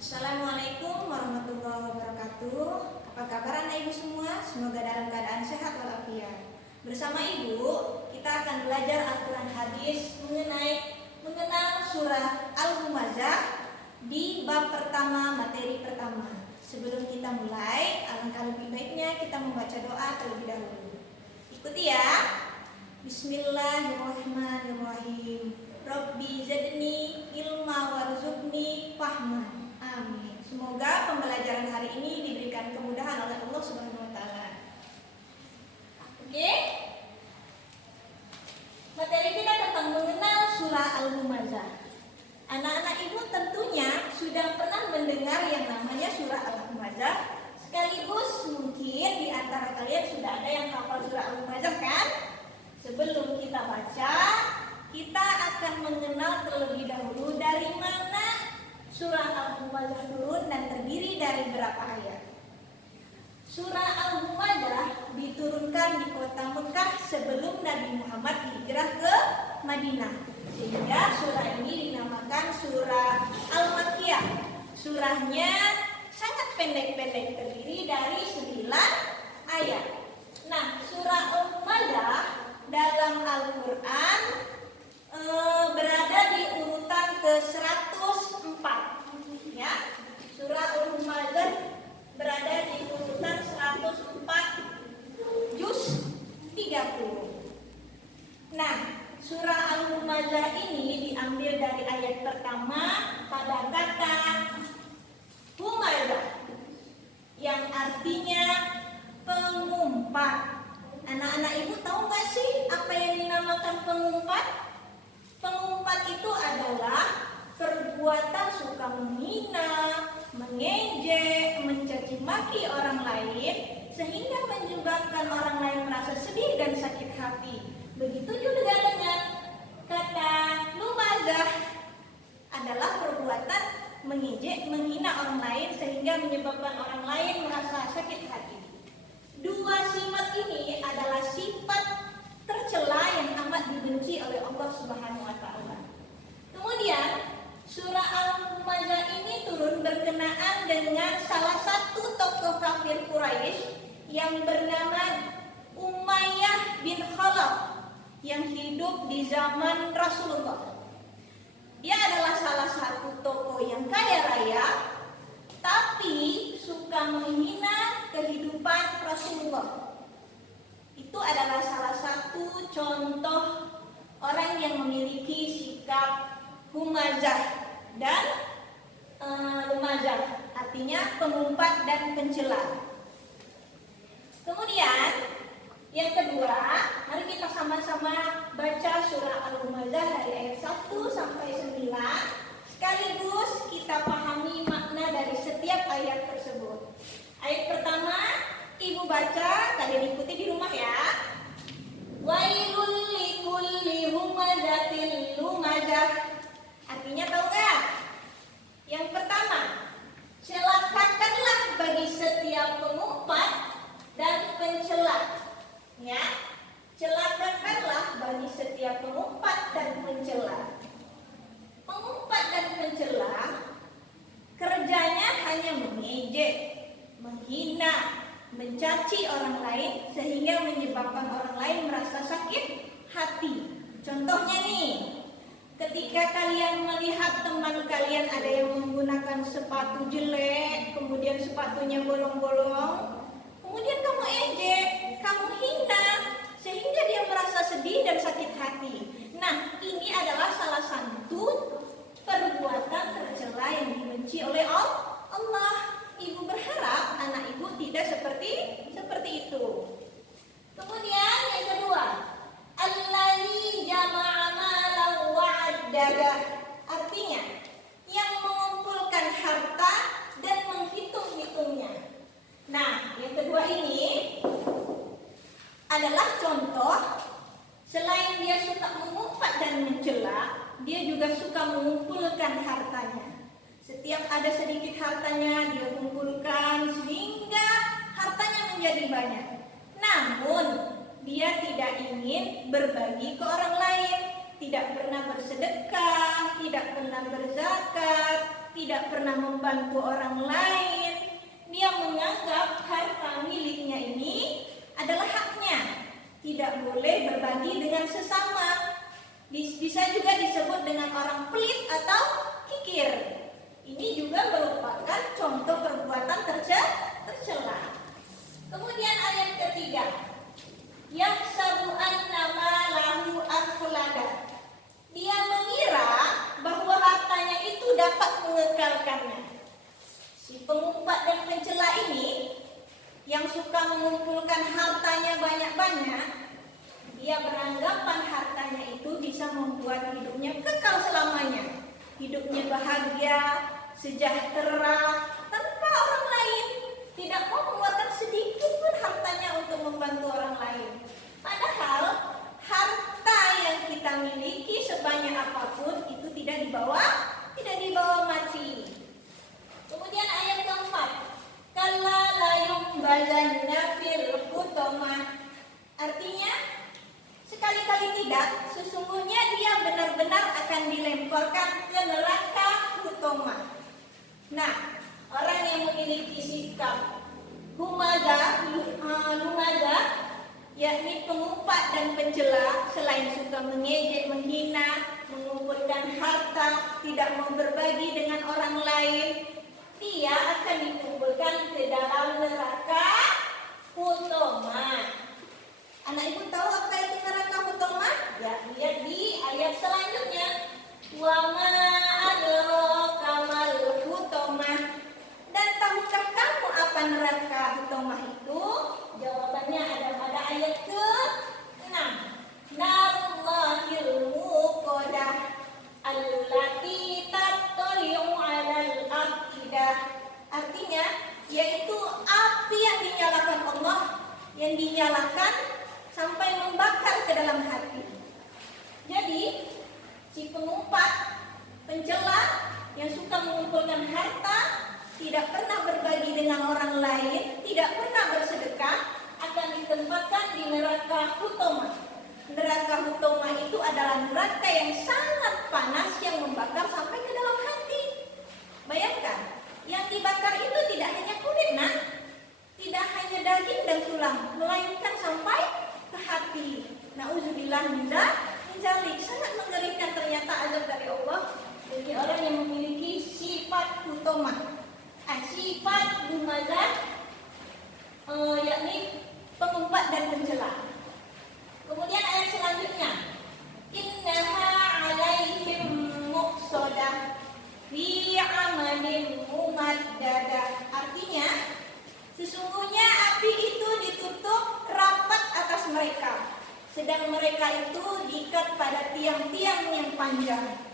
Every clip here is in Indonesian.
Assalamualaikum warahmatullahi wabarakatuh. Apa kabar anak ibu semua? Semoga dalam keadaan sehat walafiat. Bersama ibu, kita akan belajar Al-Quran hadis mengenal surah Al-Humazah di bab pertama, materi pertama. Sebelum kita mulai, alangkah lebih baiknya kita membaca doa terlebih dahulu. Ikuti ya. Bismillahirrahmanirrahim. Rabbi zidni ilma warzuqni fahman. Amin. Semoga pembelajaran hari ini diberikan kemudahan oleh Allah Subhanahu wa taala. Oke? Materi kita tentang mengenal surah Al-Humazah. Anak-anak ibu tentunya sudah pernah mendengar yang namanya surah Al-Humazah. Sekaligus mungkin di antara kalian sudah ada yang hafal surah Al-Humazah kan? Sebelum kita baca, kita akan mengenal terlebih dahulu dari mana surah Al-Humazah turun dan terdiri dari berapa ayat. Surah Al-Humazah diturunkan di kota Mekah sebelum Nabi Muhammad hijrah ke Madinah. Sehingga surah ini dinamakan surah Al-Makkiyah. Surahnya sangat pendek-pendek, terdiri dari 9 ayat. Nah, surah Al-Humazah dalam Al-Quran berada di urutan ke-104. Ya, surah Al-Humazah berada di urutan 104 juz 30. Nah, surah Al-Humazah ini diambil dari ayat pertama pada kata Humazah yang artinya pengumpat. Anak-anak ibu tahu gak sih apa yang dinamakan pengumpat? Pengumpat itu adalah perbuatan suka menghina, mengejek, mencaci maki orang lain sehingga menyebabkan orang lain merasa sedih dan sakit hati. Begitu juga dengan kata lumazah, adalah perbuatan mengejek, menghina orang lain sehingga menyebabkan orang lain merasa sakit hati. Dua sifat ini adalah sifat tercela yang amat dibenci oleh Allah Subhanahu wa taala. Kemudian surah Al-Humazah ini turun berkenaan dengan salah satu tokoh kafir Quraisy yang bernama Umayyah bin Khalaf yang hidup di zaman Rasulullah. Dia adalah salah satu tokoh yang kaya raya, tapi suka menghina kehidupan Rasulullah. Itu adalah salah satu contoh orang yang memiliki sikap humazah dan lumazah, artinya pengumpat dan pencela. Kemudian yang kedua, mari kita sama-sama baca surah Al-Humazah dari ayat 1 sampai 9. Sekaligus kita pahami makna dari setiap ayat tersebut. Ayat pertama, ibu baca, kalian ikuti di rumah ya. Wailul likulli humazatil lumazah. Artinya tahu gak? Yang pertama, celakakanlah bagi setiap pengumpat dan pencela. Ya, celakakanlah bagi setiap pengumpat dan pencela. Pengumpat dan pencela kerjanya hanya mengejek, menghina, mencaci orang lain sehingga menyebabkan orang lain merasa sakit hati. Contohnya nih, ketika kalian melihat teman kalian ada yang menggunakan sepatu jelek, kemudian sepatunya bolong-bolong, kemudian kamu ejek, kamu hina, sehingga dia merasa sedih dan sakit hati. Nah, ini adalah salah satu perbuatan tercela yang dibenci oleh Allah. Ibu berharap anak ibu tidak seperti itu. Kemudian yang kedua, allazi jama'a malan wa 'addada. Artinya, yang mengumpulkan harta dan menghitung-hitungnya. Nah, yang kedua ini adalah contoh, selain dia suka mengumpat dan mencela, dia juga suka mengumpulkan hartanya. Setiap ada sedikit hartanya dia kumpulkan sehingga hartanya menjadi banyak. Namun dia tidak ingin berbagi ke orang lain, tidak pernah bersedekah, tidak pernah berzakat, tidak pernah membantu orang lain. Dia menganggap harta miliknya ini adalah haknya, tidak boleh berbagi dengan sesama. Bisa juga disebut dengan orang pelit atau kikir. Ini juga merupakan contoh perbuatan tercela. Kemudian ayat ketiga, yahsabu annama lahu akhlada. Dia mengira bahwa hartanya itu dapat mengekalkannya. Si pengumpat dan pencela ini yang suka mengumpulkan hartanya banyak-banyak, dia beranggapan hartanya itu bisa membuat hidupnya kekal selamanya. Hidupnya bahagia, sejahtera, tanpa orang lain. Tidak mau mengeluarkan sedikit pun hartanya untuk membantu orang lain. Padahal harta yang kita miliki sebanyak apapun itu tidak dibawa mati. Kemudian ayat keempat, kalla la yumbazanna fil hutamah. Artinya sekali-kali tidak, sesungguhnya dia benar-benar akan dilemparkan ke neraka hutamah. Nah, orang yang memiliki sikap lumaza, yakni pengumpat dan pencela, selain suka mengejek, menghina, mengumpulkan harta, tidak mau berbagi dengan orang lain, dia akan dikumpulkan ke dalam neraka hutamah. Anak ibu tahu apa itu neraka hutamah? Ya, lihat di ayat selanjutnya. Wa ma adraka mal hutamah. Dan tahukah kamu apa neraka hutamah itu? Jawabannya ada pada ayat ke-6. Narullahil muqadah allati tattali'u 'alal afidah. Artinya yaitu api yang dinyalakan Allah, yang dinyalakan sampai membakar ke dalam hati. Jadi si pengumpat, pencela yang suka mengumpulkan harta, tidak pernah berbagi dengan orang lain, tidak pernah bersedekah, akan ditempatkan di neraka hutamah. Neraka hutamah itu adalah neraka yang sangat panas yang membakar sampai ke dalam hati. Bayangkan, yang dibakar itu tidak hanya kulit, nah, tidak hanya daging dan tulang, melainkan sampai ke hati. Nauzubillah min dzalik. Sangat mengerikan ternyata azab dari Allah bagi orang yang memiliki sifat hutamah. Sifat lumazah, yakni pengumpat dan pencela. Kemudian ayat selanjutnya, innaha 'alaihim muqsadah fi 'amalin mumaddadah. Artinya sesungguhnya api itu ditutup rapat atas mereka, sedang mereka itu diikat pada tiang-tiang yang panjang.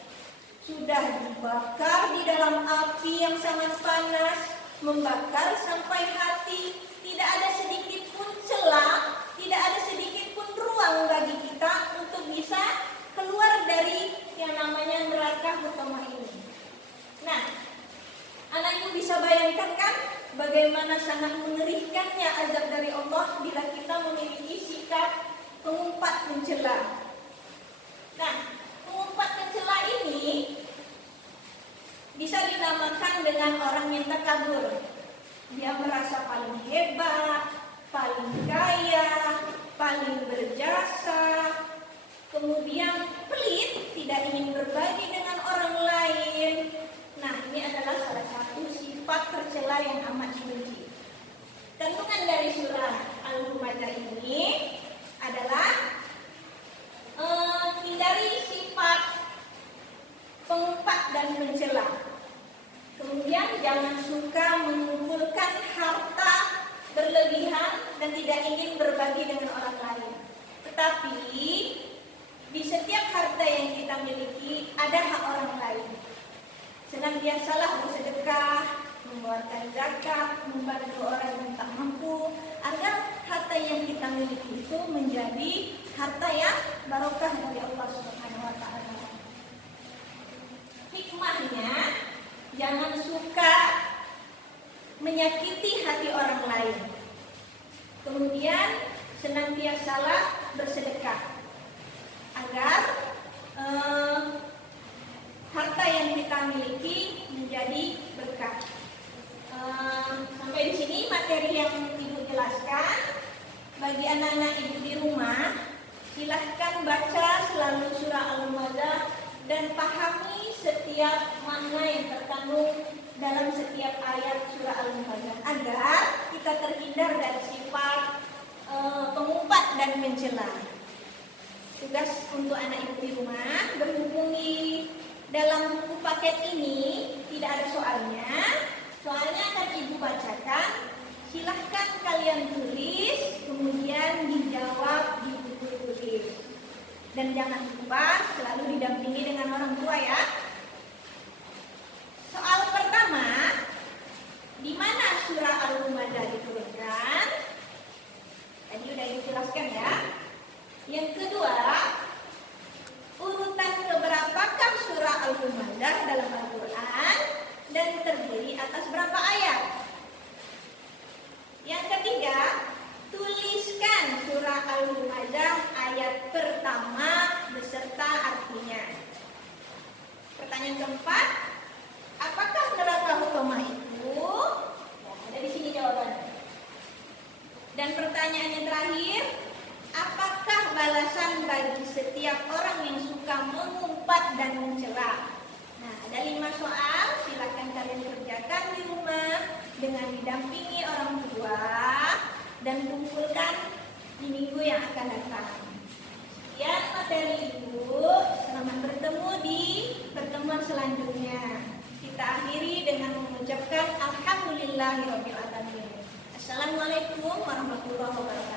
Sudah dibakar di dalam api yang sangat panas, membakar sampai hati. Tidak ada sedikit pun celah, tidak ada sedikit pun ruang bagi kita untuk bisa keluar dari yang namanya neraka hutamah ini. Nah, anak ibu bisa bayangkan kan bagaimana sangat mengerikannya azab dari Allah bila kita memiliki sikap pengumpat pencela. Nah, pengumpat pencela ini bisa dinamakan dengan orang yang takabur. Dia merasa paling hebat, paling kaya, paling berjasa, kemudian pelit, tidak ingin berbagi dengan orang lain. Nah, ini adalah salah satu sifat tercela yang amat dibenci. Kandungan dari surah Al-Humazah ini adalah hindari sifat pengumpat dan pencela. Kemudian jangan suka mengumpulkan harta berlebihan dan tidak ingin berbagi dengan orang lain. Tetapi di setiap harta yang kita miliki ada hak orang lain. Senantiasalah bersedekah, mengeluarkan zakat, membantu orang yang tak mampu, agar harta yang kita miliki itu menjadi harta yang barokah dari Allah Subhanahu wa taala. Hikmahnya, jangan suka menyakiti hati orang lain. Kemudian senantiasalah bersedekah agar harta yang kita miliki menjadi berkah. Sampai di sini materi yang Ibu jelaskan. Bagi anak-anak Ibu di rumah, silahkan baca selalu surah Al-Humadah dan pahami setiap makna yang terkandung dalam setiap ayat surah Al-Humadah agar kita terhindar dari sifat pengumpat dan mencela. Tugas untuk anak Ibu di rumah, berhubungi dalam buku paket ini tidak ada soalnya. Soalnya akan Ibu bacakan. Silahkan kalian tulis, kemudian dijawab di buku tulis. Dan jangan lupa selalu didampingi dengan orang tua ya. Soal pertama, di mana surah Al-Humadah diturunkan? Tadi udah dijelaskan ya. Yang kedua, urutan keberapakah surah Al-Humadah dalam Al-Quran dan terdiri atas berapa ayat? Yang ketiga, tuliskan surah Al-Humadah ayat pertama beserta artinya. Pertanyaan keempat, apakah neraka hukumah itu? Ya, ada di sini jawabannya. Dan pertanyaan yang terakhir, apakah balasan bagi setiap orang yang suka mengumpat dan mencela? Nah, ada 5 soal, silakan kalian kerjakan di rumah dengan didampingi orang tua dan kumpulkan di minggu yang akan datang. Sekian materi Ibu, selamat bertemu di pertemuan selanjutnya. Kita akhiri dengan mengucapkan alhamdulillahirabbil alamin. Assalamualaikum warahmatullahi wabarakatuh.